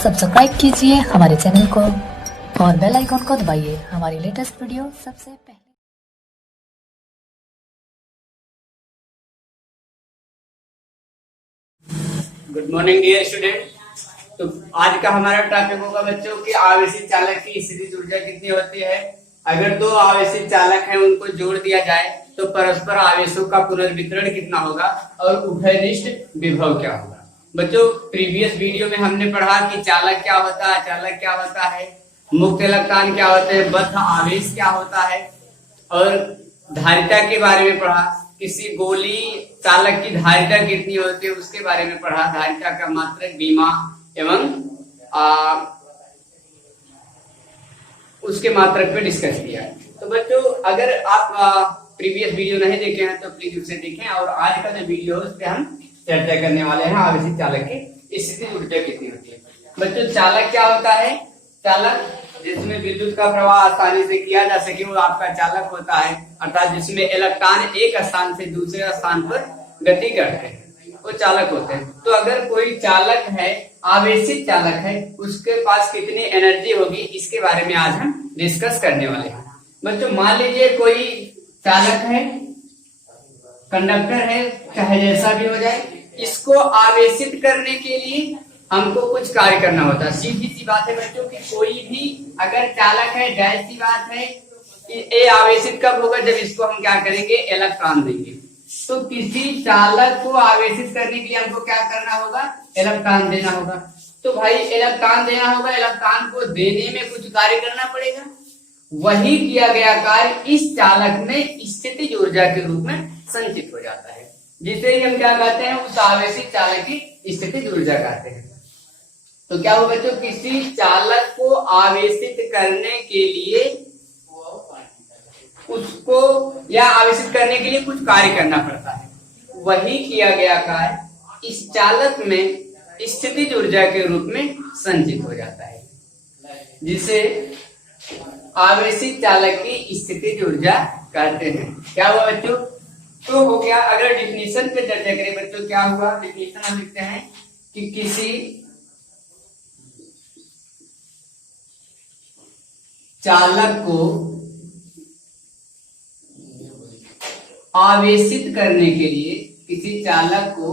Subscribe कीजिए हमारे channel को और बेल आइकॉन को दबाइए हमारी लेटेस्ट वीडियो सबसे पहले। Good morning dear student. तो आज का हमारा टॉपिक होगा बच्चों की आवेशित चालक की स्थितिज ऊर्जा कितनी होती है। अगर दो आवेशित चालक हैं उनको जोड़ दिया जाए तो परस्पर आवेशों का पुनर्वितरण कितना होगा और उभयनिष्ठ विभव क्या होगा। बच्चों प्रीवियस वीडियो में हमने पढ़ा कि चालक क्या होता है, चालक क्या होता है, मुक्त इलेक्ट्रॉन क्या होते हैं, बद्ध आवेश क्या होता है और धारिता के बारे में पढ़ा। किसी गोली चालक की धारिता कितनी होती है उसके बारे में पढ़ा। धारिता का मात्रक बीमा एवं उसके मात्रक पे डिस्कस किया है। तो बच्चों अगर आप प्रीवियस वीडियो नहीं देखे हैं तो प्लीज उसे देखें और आज का जो वीडियो है उस पर हम चर्चा करने वाले हैं आवेशित चालक की स्थितिज ऊर्जा कितनी होती है। बच्चों चालक क्या होता है? चालक जिसमें विद्युत का प्रवाह आसानी से किया जा सके वो आपका चालक होता है, अर्थात जिसमें इलेक्ट्रॉन एक स्थान से दूसरे स्थान पर गति करते हैं वो चालक होते हैं। तो अगर कोई चालक है, आवेशित चालक है, उसके पास कितनी एनर्जी होगी इसके बारे में आज हम डिस्कस करने वाले हैं। बच्चों मान लीजिए कोई चालक है, कंडक्टर है, चाहे जैसा भी हो जाए, इसको आवेशित करने के लिए हमको कुछ कार्य करना होता है। सीधी सी बात है बच्चों कि कोई भी अगर चालक है, जाहिर सी बात है ये आवेशित कब होगा जब इसको हम क्या करेंगे, इलेक्ट्रॉन देंगे। तो किसी चालक को आवेशित करने के लिए हमको क्या करना होगा, इलेक्ट्रॉन देना होगा। तो भाई इलेक्ट्रॉन देना होगा, इलेक्ट्रॉन को देने में कुछ कार्य करना पड़ेगा। वही किया गया कार्य इस चालक में स्थितिज ऊर्जा के रूप में संचित हो जाता है, जिसे ही हम क्या कहते हैं, उस आवेशित चालक की स्थितिज ऊर्जा कहते हैं। तो क्या हो बच्चों, किसी चालक को आवेशित करने के लिए उसको या आवेशित करने के लिए कुछ कार्य करना पड़ता है। वही किया गया कार्य इस चालक में स्थितिज ऊर्जा के रूप में संचित हो जाता है, जिसे आवेशित चालक की स्थितिज ऊर्जा कहते हैं। क्या हुआ बच्चों? तो हो गया। अगर डिफिनीशन पे चर्चा करें बच्चों, क्या हुआ डिफिनीशन हम लिखते हैं कि किसी चालक को आवेशित करने के लिए, किसी चालक को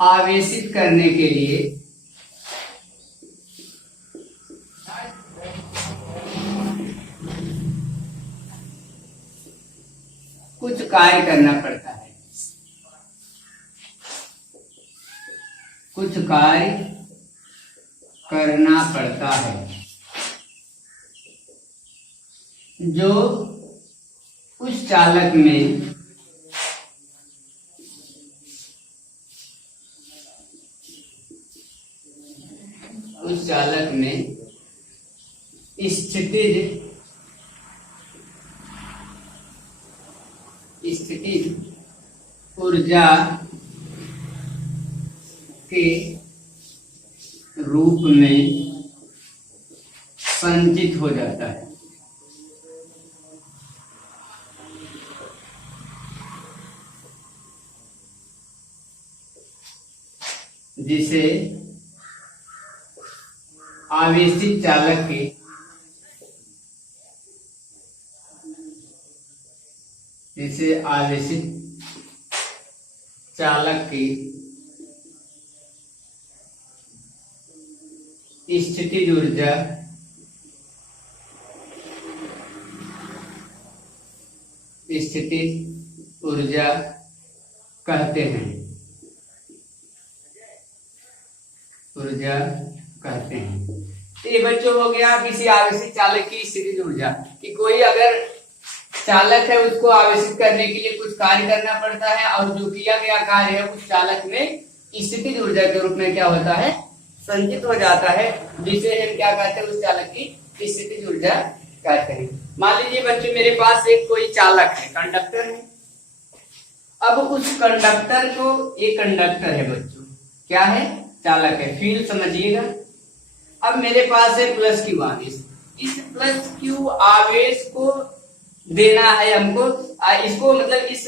आवेशित करने के लिए कुछ कार्य करना पड़ता है, कुछ कार्य करना पड़ता है जो उस चालक में स्थितिज ऊर्जा के रूप में संचित हो जाता है। जिसे आवेशित चालक की स्थितिज ऊर्जा कहते हैं। तो ये बच्चों हो गया किसी आवेशित चालक की स्थितिज ऊर्जा कि कोई अगर चालक है उसको आवेशित करने के लिए कुछ कार्य करना पड़ता है और जो किया गया कार्य है उस चालक में स्थितिज ऊर्जा के रूप में क्या होता है, संचित हो जाता है, जिसे हम क्या कहते हैं, उस चालक की स्थितिज ऊर्जा कहते हैं। मान लीजिए बच्चों मेरे पास एक कोई चालक है, कंडक्टर है। अब उस कंडक्टर को, ये कंडक्टर है बच्चों, क्या है, चालक है, फील्ड समझिएगा। अब मेरे पास है प्लस क्यू आवेश, इस प्लस क्यू आवेश को देना है हमको, इसको मतलब इस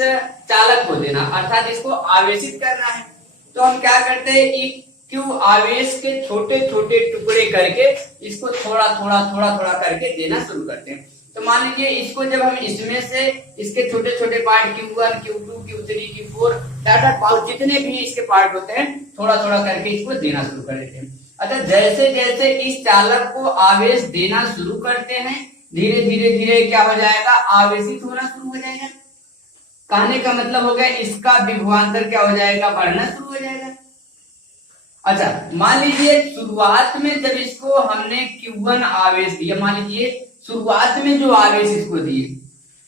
चालक को देना, अर्थात इसको आवेशित करना है। तो हम क्या करते हैं, एक क्यू आवेश के छोटे छोटे टुकड़े करके इसको थोड़ा थोड़ा थोड़ा थोड़ा करके देना शुरू करते हैं। तो मान लीजिए इसको जब हम इसमें से इसके छोटे छोटे part Q1, Q2, Q3, Q4 data pouch जितने भी इसके पार्ट होते हैं थोड़ा थोड़ा करके इसको देना शुरू कर देते हैं। अच्छा, जैसे जैसे इस चालक को आवेश देना शुरू करते हैं धीरे धीरे धीरे क्या हो जाएगा, आवेशित होना शुरू हो जाएगा। कहने का मतलब हो गया इसका विभवांतर क्या हो जाएगा, बढ़ना शुरू हो जाएगा। अच्छा, मान लीजिए शुरुआत में जब इसको हमने Q1 आवेश दिया, मान लीजिए शुरुआत में जो आवेश इसको दिए,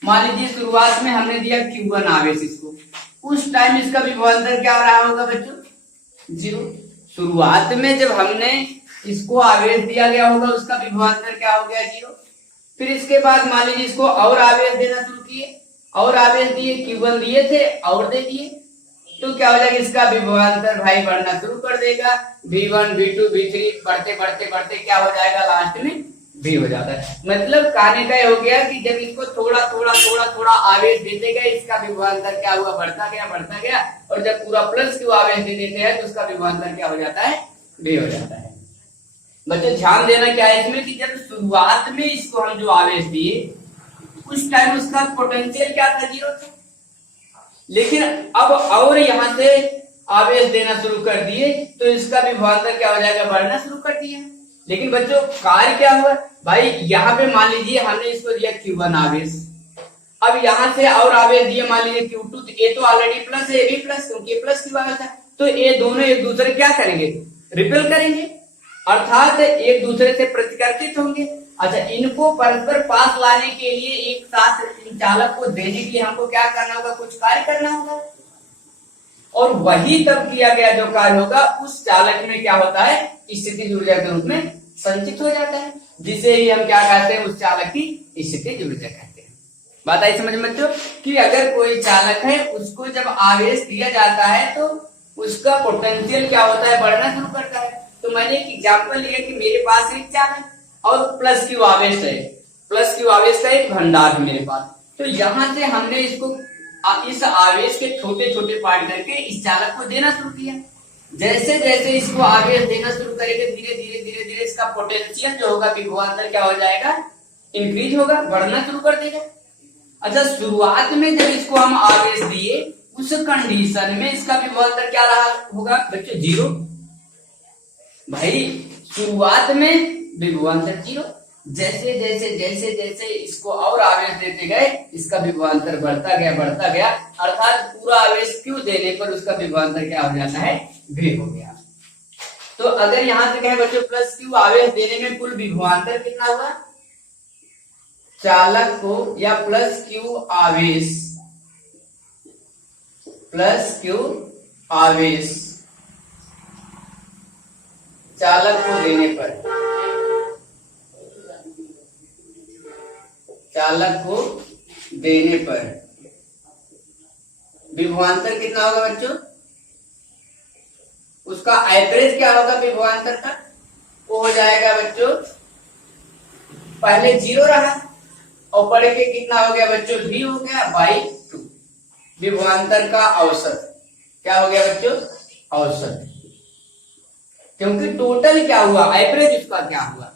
मान लीजिए शुरुआत में हमने दिया Q1 आवेश इसको, उस टाइम इसका विभवांतर क्या रहा होगा बच्चों, 0। शुरुआत में जब हमने इसको आवेश दिया गया होगा उसका विभवांतर क्या हो गया, 0। फिर इसके बाद मान लीजिए इसको और आवेश देना शुरू किए, और आवेश दिए, Q1 दिए थे और दे दिए, तो क्या हो जाएगा, इसका विभवांतर भाई बढ़ना शुरू कर देगा। V1, V2, V3 बढ़ते बढ़ते बढ़ते क्या हो जाएगा, लास्ट में V हो जाता है। मतलब कहने का हो गया कि जब इसको थोड़ा थोड़ा थोड़ा थोड़ा आवेश देते गए इसका विभवांतर क्या हुआ, बढ़ता गया, और जब पूरा प्लस Q आवेश दे देते हैं तो उसका विभवांतर क्या हो जाता है, V हो जाता है। बच्चों ध्यान देना क्या है इसमें कि जब शुरुआत में इसको हम जो आवेश दिए उस टाइम उसका पोटेंशियल क्या था, 0 था। लेकिन अब और यहां से आवेश देना शुरू कर दिए तो इसका विभवांतर क्या हो जाएगा, बढ़ना शुरू कर दिया। लेकिन बच्चों कार्य क्या हुआ भाई, यहाँ पे मान लीजिए हमने इसको दिया Q1 आवेश, अब यहाँ से और आवेश दिए मान लीजिए Q2, तो ये तो ऑलरेडी प्लस है, ये भी प्लस, क्योंकि ये प्लस Q आवेश है, तो ये दोनों एक दूसरे क्या करेंगे, रिपेल करेंगे, अर्थात एक दूसरे से प्रतिकर्षित होंगे। अच्छा, इनको परस्पर पास लाने के लिए एक साथ इन चालक को देने के लिए हमको क्या करना होगा, कुछ कार्य करना होगा, और वही तब किया गया जो कार्य होगा उस चालक में क्या होता है, स्थितिज ऊर्जा के रूप में संचित हो जाता है, जिसे ही हम क्या कहते हैं, उस चालक की स्थितिज ऊर्जा कहते हैं। बात आई समझ में बच्चों कि अगर कोई चालक है उसको जब आवेश दिया जाता है तो उसका पोटेंशियल क्या होता है, बढ़ना शुरू करता है। तो मैंने एक एग्जांपल लिया कि मेरे पास एक चालक और प्लस Q आवेश है, प्लस Q आवेश का एक भंडार है मेरे पास, तो यहां से हमने इसको इस आवेश के छोटे छोटे पार्ट करके इस चालक को देना शुरू किया। जैसे जैसे इसको आवेश देना शुरू करेंगे धीरे धीरे धीरे धीरे इसका पोटेंशियल जो होगा, विभवांतर क्या हो जाएगा, इंक्रीज होगा, बढ़ना शुरू कर देगा। अच्छा, शुरुआत में जब इसको हम आवेश दिए उस कंडीशन में इसका विभवांतर क्या रहा होगा बच्चों, 0। भाई शुरुआत में विभवांतर 0, जैसे जैसे जैसे जैसे इसको और आवेश देते गए इसका विभवांतर बढ़ता गया, अर्थात पूरा आवेश Q देने पर उसका विभवांतर क्या हो जाता है, V हो गया। तो अगर यहां से कहें बच्चों प्लस Q आवेश देने में कुल विभवांतर कितना हुआ, चालक को या प्लस Q आवेश चालक को देने पर, विभवांतर कितना होगा बच्चों, उसका एवरेज क्या होगा विभवांतर का, वो हो जाएगा बच्चों, पहले 0 रहा और बढ़ के कितना हो गया बच्चों, V हो गया बाई 2। विभवांतर का औसत क्या हो गया बच्चों, औसत, क्योंकि टोटल क्या हुआ, एवरेज उसका क्या हुआ,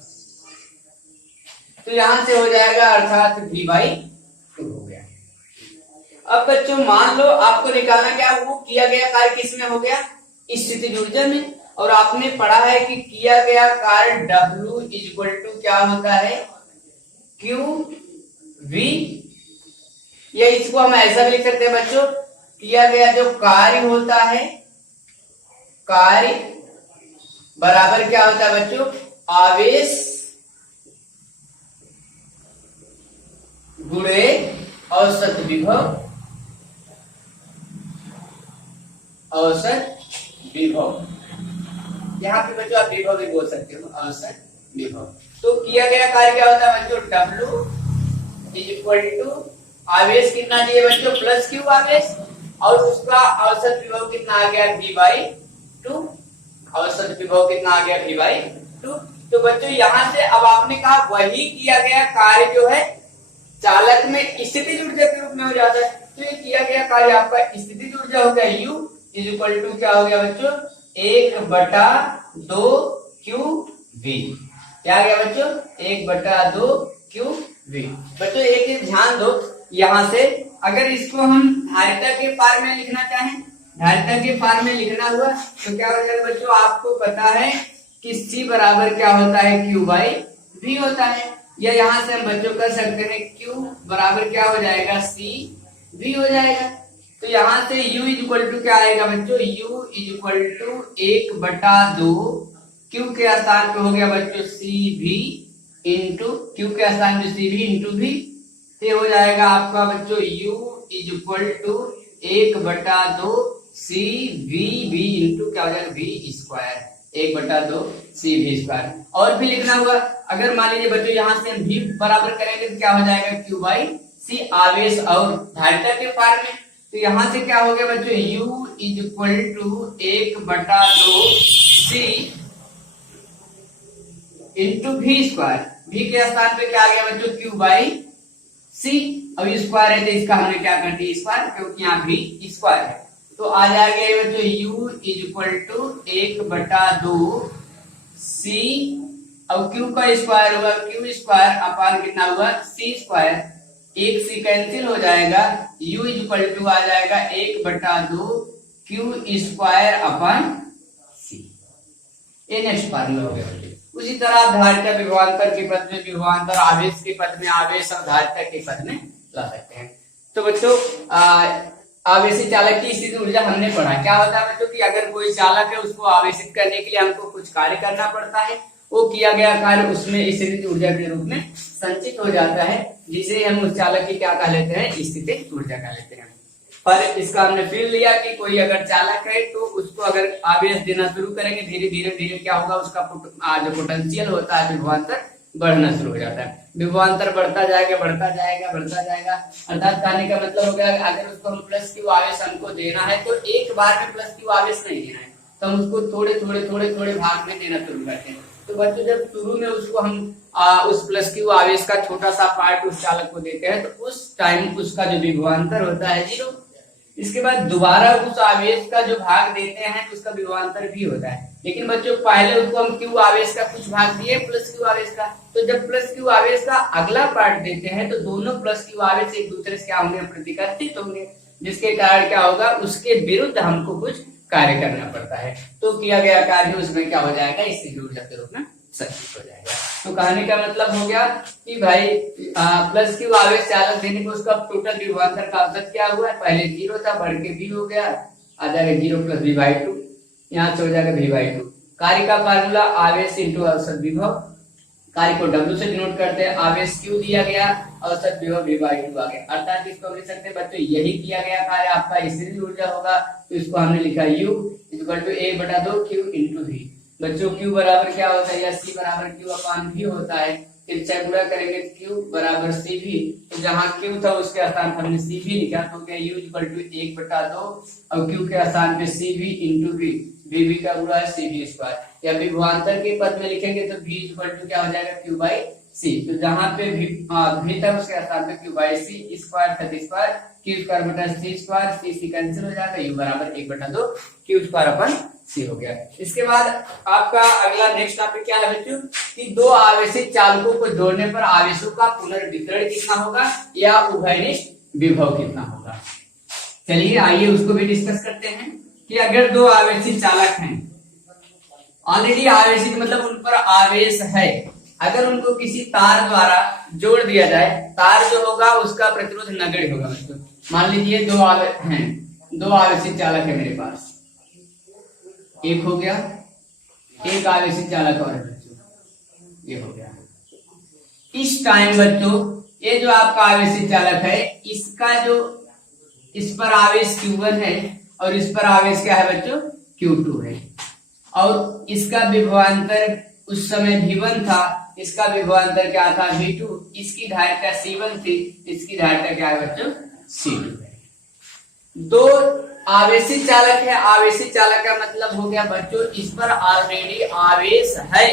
तो यहां से हो जाएगा अर्थात V बाई 2 हो गया। अब बच्चों मान लो आपको निकालना क्या, वो किया गया कार्य किसमें हो गया, स्थितिज ऊर्जा में, और आपने पढ़ा है कि किया गया कार्य W इक्वल टू क्या होता है, QV, या इसको हम ऐसा भी लिख सकते हैं बच्चों, किया गया जो कार्य होता है, कार्य बराबर क्या होता है बच्चों, आवेश गुणे औसत विभव, यहाँ पे बच्चों आप विभव भी बोल सकते हो, औसत विभव। तो किया गया कार्य क्या होता है बच्चों, W इक्वल टू आवेश कितना दिए बच्चों, प्लस Q आवेश, और उसका औसत विभव कितना आ गया, V बाई 2, औसत विभव कितना आ गया, V बाई 2। तो बच्चों यहां से अब आपने कहा वही किया गया कार्य जो है चालक में स्थितिज ऊर्जा के रूप में हो जाता है, तो ये किया गया कार्य आपका स्थितिज ऊर्जा हो गया, U इज इक्वल टू क्या हो गया बच्चों, 1/2 QV। क्या गया बच्चों? 1/2 QV। बच्चों एक चीज ध्यान दो, यहां से अगर इसको हम धारिता के पार में लिखना चाहें, धारिता के पार में लिखना हुआ तो क्या हो जाएगा बच्चों? आपको पता है कि C बराबर क्या होता है? Q/V होता है। या यहाँ से हम बच्चों कर सकते हैं Q बराबर क्या हो जाएगा? CV हो जाएगा। तो यहाँ से U इक्वल टू क्या आएगा बच्चों? U इक्वल टू 1/2 Q के स्थान पे हो गया बच्चों CV इंटू Q के स्थान पे CV इंटू V। ये हो जाएगा आपका बच्चों U equal to 1/2 CV into क्या हो जाएगा? V square, 1/2 CV²। और भी लिखना होगा, अगर मान लीजिए बच्चों यहाँ से हम V बराबर करेंगे तो क्या हो जाएगा? Q/C आवेश और धारिता के पार में। तो यहाँ से क्या हो गया बच्चों? U equal to 1/2 C into V²। V के स्थान पे क्या आ गया बच्चों? Q/C। अब स्क्वायर है तो इसका हमने क्या कर दिया? स्क्वायर, क्योंकि यहाँ V स्क्वायर है। तो आ जाएगा बच्चों U इक्वल टू 1/2 C। अब Q का स्क्वायर होगा Q² अपान कितना हुआ? C²। एक C कैंसिल हो जाएगा, U इक्वल टू आ जाएगा 1/2 Q² अपान C। ये नेक्स्ट फार्मूला हो गया। उसी तरह आप धारिता विभवांतर के पद में विभवांतर, आवेश के पद में आवेश और धारिता के पद में ला सकते हैं। तो बच्चों आवेशी चालक की स्थिति ऊर्जा हमने पढ़ा। क्या होता है बच्चों कि अगर कोई चालक है उसको आवेशित करने के लिए हमको कुछ कार्य करना पड़ता है, वो किया गया कार्य उसमें स्थितिज ऊर्जा के रूप में संचित हो जाता है, जिसे हम उस चालक की क्या कह लेते हैं? स्थितिज ऊर्जा कह लेते हैं। पर इसका हमने फिर लिया कि कोई अगर चालक है तो उसको अगर आवेश देना शुरू करेंगे, धीरे धीरे धीरे क्या होगा? उसका जो पोटेंशियल होता है विभवांतर बढ़ना शुरू हो जाता है। विभवांतर बढ़ता जाएगा बढ़ता जाएगा बढ़ता जाएगा, अर्थात कहने का मतलब हो गया अगर उसको हम प्लस Q आवेश हमको देना है तो एक बार में प्लस Q आवेश नहीं देना है, तो हम उसको थोड़े थोड़े थोड़े थोड़े भाग में देना शुरू करते हैं। तो बच्चों जब शुरू में उसको हम उस प्लस Q आवेश का छोटा सा पार्ट उस चालक को देते हैं तो उस टाइम उसका जो विभवांतर होता है 0। इसके बाद दोबारा उस आवेश का जो भाग देते हैं तो उसका विभवांतर भी होता है। लेकिन बच्चों पहले उसको हम Q आवेश का कुछ भाग दिए प्लस Q आवेश का, तो जब प्लस Q आवेश का अगला पार्ट देते हैं तो दोनों प्लस Q आवेश एक दूसरे से क्या होंगे? प्रतिकर्षित होंगे, जिसके कारण क्या होगा? उसके विरुद्ध हमको कुछ कार्य करना पड़ता है। तो किया गया कार्य उसमें क्या हो जाएगा? स्थितिज ऊर्जा के रूप में संचित हो जाएगा। तो कहने का मतलब हो गया कि भाई प्लस Q आवेश चालक देने को उसका टोटल विभवांतर का औसत क्या हुआ? पहले 0 था, बढ़ के V हो गया, आ जाएगा 0 + V/2, यहाँ से हो जाएगा V/2। कार्य का फार्मूला आवेश इंटू औसत विभव, कार्य को W से डिनोट करते हैं, आवेश Q दिया गया, औसत विभव V/2 आ गया। अर्थात इसको हम लिख सकते हैं बच्चों यही किया गया कार्य आपका स्थितिज ऊर्जा होगा, तो इसको हमने लिखा U equal to 1/2 Q into V। बच्चों Q बराबर क्या होता है? या C बराबर Q अपान V होता है। तिरछा गुणा करेंगे Q बराबर CV, तो जहां Q था उसके स्थान पर हमने CV लिखा, तो क्या U इक्वल टू 1/2 और Q के स्थान पे CV इंटू V, VV का गुणा है CV²। या विभवांतर के पद में लिखेंगे तो V इक्वल टू क्या हो जाएगा? Q/C। तो जहां पे V था उसके स्थान पे Q/C स्क्वायर था स्क्वायर, Q² बटा C², C कैंसिल हो जाएगा, U बराबर 1/2 Q² अपन C हो गया। इसके बाद आपका अगला नेक्स्ट टॉपिक क्या है बच्चों कि दो आवेशित चालकों को जोड़ने पर आवेशों का पुनर्वितरण कितना होगा या उभयनिष्ठ विभव कितना होगा। चलिए आइए उसको भी डिस्कस करते हैं कि अगर दो आवेशित चालक हैं, ऑलरेडी आवेशित मतलब उन पर आवेश है, अगर उनको किसी तार द्वारा जोड़ दिया जाए, तार जो होगा उसका प्रतिरोध नगण्य होगा। मान लीजिए दो आवेशित चालक है मेरे पास, एक हो गया, एक आवेशित चालक और है बच्चों, ये हो गया। इस टाइम बच्चों ये जो आपका आवेशित चालक है इसका जो इस पर आवेश Q1 है और इस पर आवेश क्या है बच्चों? Q2 है, और इसका विभवांतर उस समय V1 था, इसका विभवांतर क्या था? V2। इसकी धारिता C1 थी, इसकी धारिता क्या है बच्चों? C2 है। दो आवेशित चालक है, आवेशित चालक का मतलब हो गया बच्चों इस पर ऑलरेडी आवेश है।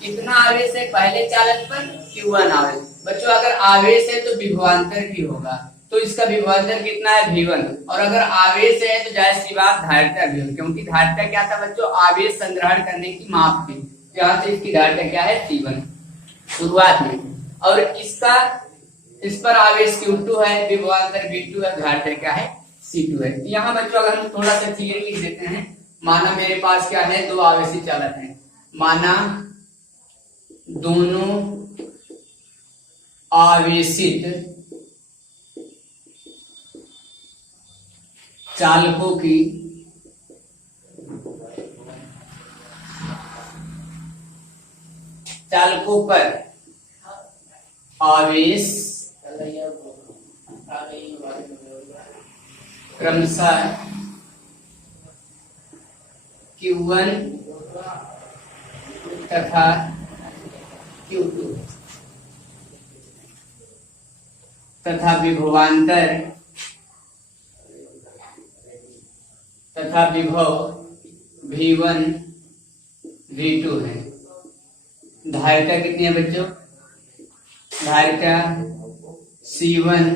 कितना आवेश है पहले चालक पर? Q1 आवेश। बच्चों अगर आवेश है तो विभवांतर भी होगा, तो इसका विभवांतर कितना है V1। और अगर आवेश है तो जाहिर सी बात धारिता V1, क्योंकि धारिता क्या था बच्चों, आवेश संग्रहण करने की माप थी। यहाँ से इसकी धारिता क्या है C1 शुरुआत में, और इसका इस पर आवेश Q2 है, विभवांतर V2 है, धारिता क्या है C2 है। यहाँ बच्चों अगर हम थोड़ा सा थियरी लिख देते हैं, माना मेरे पास क्या है, दो आवेशी चालक हैं, माना दोनों आवेशित चालकों की चालकों पर आवेश क्रमशः Q1 तथा Q2 तथा विभवांतर तथा विभव V1 V2 है। धारिता कितनी है बच्चों, धारिता C1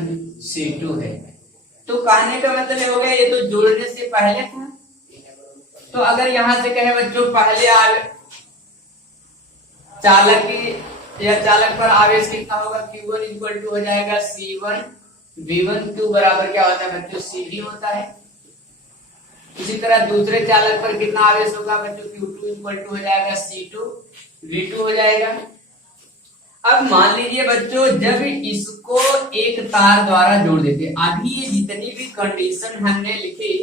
C2 है। तो कहने का मतलब हो गया ये तो जोड़ने से पहले था। तो अगर यहां से कहे बच्चों पहले चालक की या चालक पर आवेश कितना होगा, Q1 इक्वल टू हो जाएगा C1 V1, Q बराबर क्या होता है बच्चों CV होता है। इसी तरह दूसरे चालक पर कितना आवेश होगा बच्चों, Q2 इक्वल टू हो जाएगा C2 V2 हो जाएगा। अब मान लीजिए बच्चों जब इसको एक तार द्वारा जोड़ देते, अभी ये जितनी भी कंडीशन हमने लिखी,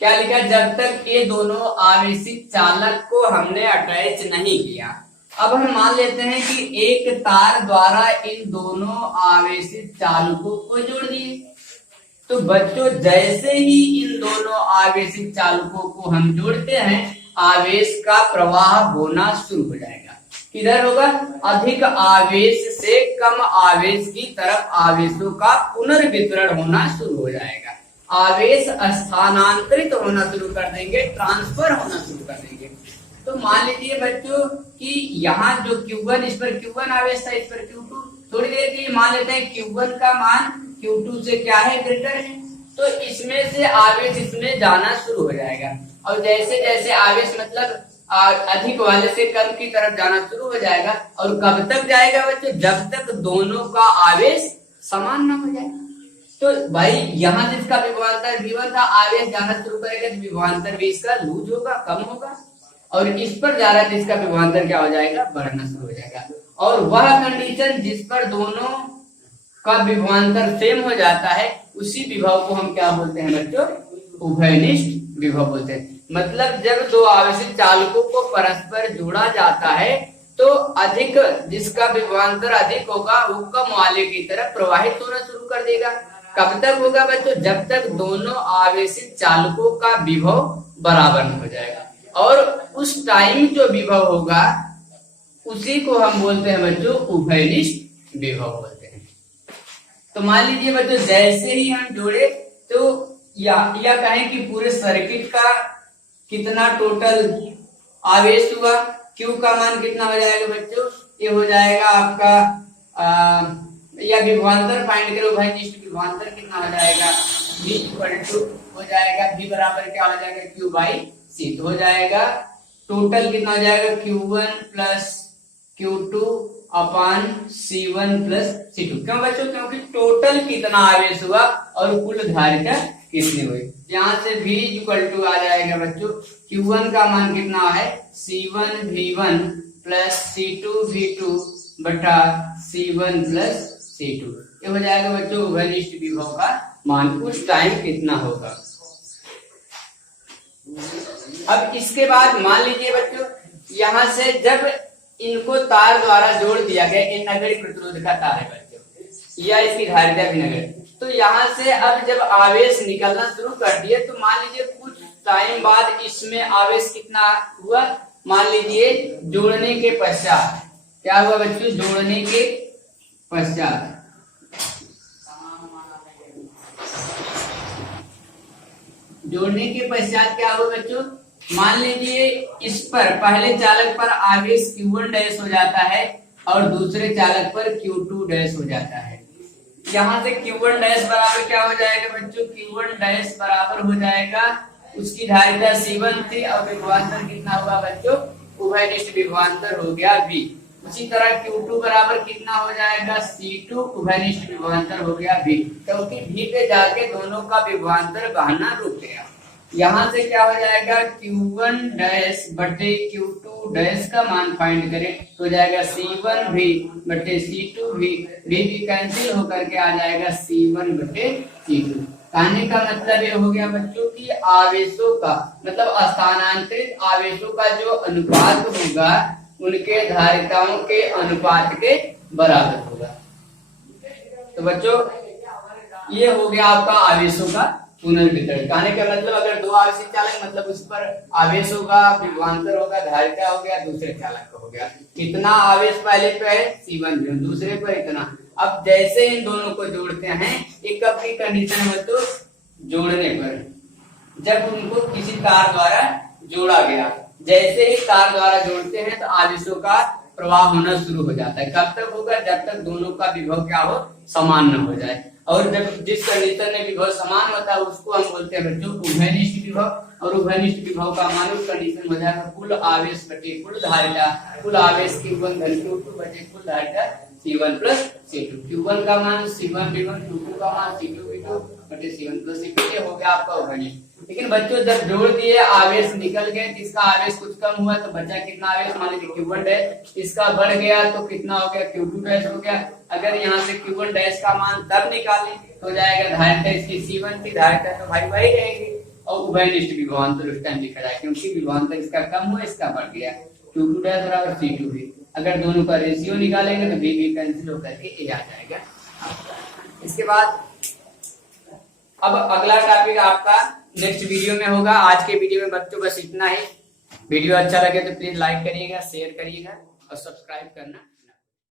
क्या लिखा, जब तक ये दोनों आवेशित चालक को हमने अटैच नहीं किया। अब हम मान लेते हैं कि एक तार द्वारा इन दोनों आवेशित चालकों को जोड़ दिए, तो बच्चों जैसे ही इन दोनों आवेशित चालकों को हम जोड़ते हैं, आवेश का प्रवाह होना शुरू हो जाएगा। किधर होगा, अधिक आवेश से कम आवेश की तरफ आवेशों का पुनर्वितरण होना शुरू हो जाएगा। आवेश स्थानांतरित होना शुरू कर देंगे, ट्रांसफर होना शुरू कर देंगे। तो मान लीजिए बच्चों कि यहाँ जो Q1, इस पर Q1 आवेश था, इस पर Q2, थोड़ी देर के लिए मान लेते हैं Q1 का मान Q2 से क्या है, ग्रेटर है, तो इसमें से आवेश इसमें जाना शुरू हो जाएगा। और जैसे जैसे आवेश मतलब अधिक वाले से कम की तरफ जाना शुरू हो जाएगा। और कब तक जाएगा बच्चों, जब तक दोनों का आवेश समान न हो जाए। तो भाई यहाँ जिसका विभवांतर V1 था, आवेश जाना शुरू करेगा तो विभवांतर भी इसका लूज होगा, कम होगा, और इस पर जा रहा है तो इसका विभवांतर क्या हो जाएगा, बढ़ना शुरू हो जाएगा। और वह कंडीशन जिस पर दोनों का विभवांतर सेम हो जाता है, उसी विभव को हम क्या बोलते हैं बच्चों, उभयनिष्ठ विभव बोलते हैं। मतलब जब दो आवेशित चालकों को परस्पर जोड़ा जाता है तो अधिक जिसका विभवांतर अधिक होगा वो कम वाले की तरफ प्रवाहित होना शुरू कर देगा। कब तक होगा बच्चों, जब तक दोनों आवेशित चालकों का विभव बराबर हो जाएगा। और उस टाइम जो विभव होगा उसी को हम बोलते हैं बच्चों उभयनिष्ठ विभव बोलते हैं। तो मान लीजिए बच्चों जैसे ही हम जोड़े तो या कहें कि पूरे सर्किट का कितना टोटल आवेश हुआ, Q का मान कितना हो जाएगा बच्चों, ये हो जाएगा आपका या विभवांतर फाइंड करो, उभयनिष्ठ विभवांतर कितना हो जाएगा, V इक्वल टू हो जाएगा V बराबर क्या हो जाएगा, Q बाई C। तो हो जाएगा टोटल कितना हो जाएगा, Q1 प्लस Q2 अपान C1 प्लस C2। क्यों बच्चों, क्योंकि टोटल कितना आवेश हुआ और कुल धारिता कितनी हुई। यहाँ से V इक्वल टू आ जाएगा बच्चों, Q1 का मान कितना है, C1 V1 plus C2 V2 बटा C1 प्लस C2। ये हो जाएगा बच्चों उभयनिष्ठ विभव का मान उस टाइम कितना होगा। अब इसके बाद मान लीजिए बच्चों यहाँ से जब इनको तार द्वारा जोड़ दिया गया, इन नगण्य प्रतिरोध का तार है बच्चों, या इसकी धारिता भी नगण्य। तो यहाँ से अब जब आवेश निकलना शुरू कर दिए तो मान लीजिए कुछ टाइम बाद इसमें आवेश कितना हुआ, मान लीजिए जोड़ने के पश्चात क्या हुआ बच्चों, जोड़ने के पश्चात क्या हुआ बच्चों, मान लीजिए इस पर पहले चालक पर आवेश Q1 डैश हो जाता है और दूसरे चालक पर Q2 डैश हो जाता है। यहाँ से Q1 डैश बराबर क्या हो जाएगा बच्चों, Q1 डैश बराबर हो जाएगा, उसकी धारिता C1 थी और विभवांतर कितना हुआ बच्चों, उभयनिष्ठ विभवांतर हो गया V। उसी तरह Q2 बराबर कितना हो जाएगा, C2 उभयनिष्ठ विभवांतर हो गया V, क्योंकि V पे जाके दोनों का विभवांतर बहाना रुक गया। यहाँ से क्या हो जाएगा, Q1 डैश बटे Q2 डैश का मान फाइंड करें तो जाएगा C1 भी बटे C2 भी, भी कैंसिल होकर के आ जाएगा C1 बटे C2। कहने का मतलब ये हो गया बच्चों कि आवेशों का मतलब स्थानांतरित आवेशों का जो अनुपात होगा उनके धारिताओं के अनुपात के बराबर होगा। तो बच्चों ये हो गया आपका आवेशों का पुनर्वितरण। कहने का मतलब अगर दो आवेशित चालक मतलब उस पर आवेश होगा, विभवांतर होगा, धारिता हो गया, दूसरे चालक का हो गया। कितना आवेश पहले पे है C1 भी, दूसरे पर इतना। अब जैसे इन दोनों को जोड़ते हैं, एक कब की कंडीशन है बच्चों, जोड़ने पर जब उनको किसी तार द्वारा जोड़ा गया, जैसे ही तार द्वारा जोड़ते हैं तो आवेशों का प्रवाह होना शुरू हो जाता है। कब तक होगा, जब तक दोनों का विभव क्या हो, समान न हो जाए। और जब जिस कंडीशन में विभव समान होता है उसको हम बोलते हैं बच्चों उभयनिष्ठ विभव, और उभयनिष्ठ विभव का मान उस कंडीशन हो जाएगा कुल आवेश बटे कुल धारिता, कुल आवेश Q1 धन Q2 बटे कुल धारिता C1 प्लस C2। Q1 का मान C1 V1, Q2 का मान C2 V2 बटे C1 प्लस C2। ये हो गया आपका उभयनिष्ठ। लेकिन बच्चों जब जोड़ दिए आवेश निकल गए, इसका आवेश कुछ कम हुआ तो बचा कितना आवेश, मान लीजिए Q1 डैश, इसका बढ़ गया तो कितना हो गया, Q2 डैश हो गया। अगर यहाँ से Q1 डैश का मान तब निकालें तो जाएगा धारिता इसकी C1 थी, धारिता तो भाई वही रहेगी, और उभयनिष्ठ विभवांतर उस टाइम लिखा जाए क्योंकि विभवांतर इसका कम हुआ, इसका बढ़ गया। Q2 डैश बराबर C2 भी, अगर दोनों का रेशियो निकालेंगे तो V कैंसिल होकर के A आ जाएगा। इसके बाद अब अगला टॉपिक आपका नेक्स्ट वीडियो में होगा। आज के वीडियो में बच्चों बस इतना ही। वीडियो अच्छा लगे तो प्लीज लाइक करिएगा, शेयर करिएगा और सब्सक्राइब करना